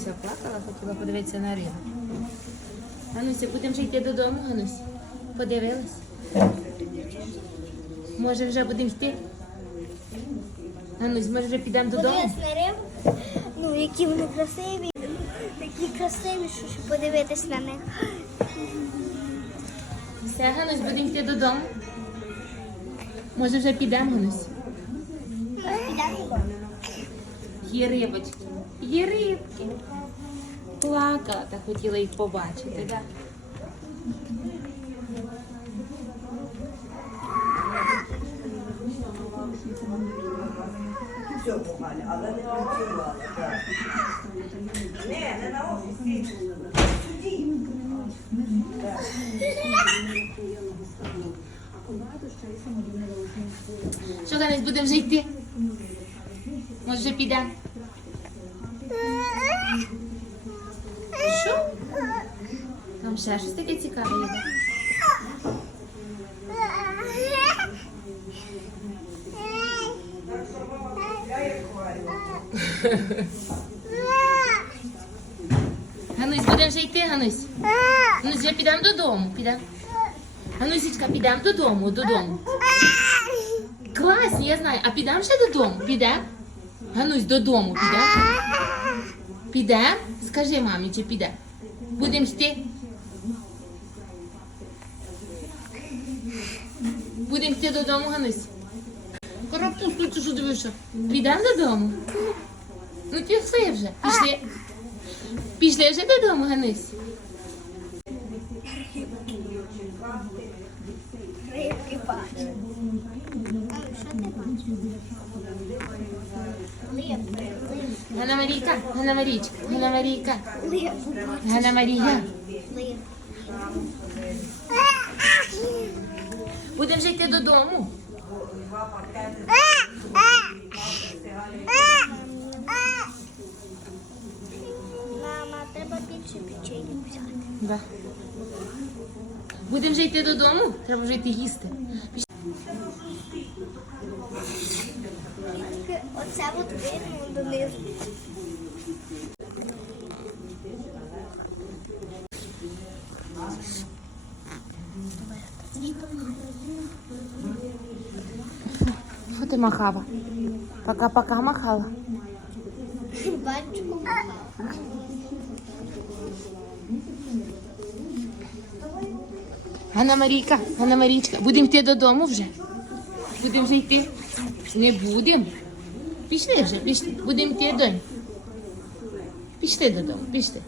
Гануся плакала, хотіла подивитися на рибу. Гануся, будемо вже йти додому, Ганусь? Подивилась? Може вже будемо йти? Ганусь, може вже підемо додому? Подивись на рибу, ну які вони красиві, такі красиві, що ще подивитись на них. Все, Ганусь, будемо йти додому. Може вже підемо, Ганусь? Є рибочки, є рибки. Плакала та хотіла їх побачити? Але не працювала. Не, не на офісі. Що, Ганусь, будемо вже йти? Може підемо? Що? Там ще щось таке цікаве є. Ганусь, будемо вже йти, Ганусь. Ганусь, вже підемо додому. Підемо. Ганусічка, підемо додому, додому. Класні, я знаю. А підемо ще додому? Підемо? Ганусь, додому підемо? Підемо? Скажи мамі, чи піде? Будемо йти? Будемо йти додому, Ганусь? Карапузку, ти що дивишся? Підемо додому? Ну пішли вже. Пішли. Пішли вже додому, Ганусь. Рибки Ганна Марійка, Ганна Марічка, Ганна Марійка. Ганна Марія. Будемо вже йти додому. Мама, треба більше печені взяти. Да. Будемо вже йти додому? Треба вже йти їсти. Піш- Тільки Оце от видно донизу. Що ти махала? Пока-пока махала. Бачу. Ганна Марійка, Ганна Марійка, будемо йти додому вже? Будемо вже йти? Не будемо. Пішли вже, пішли. Будемо йти донь. Пішли додому, пішли.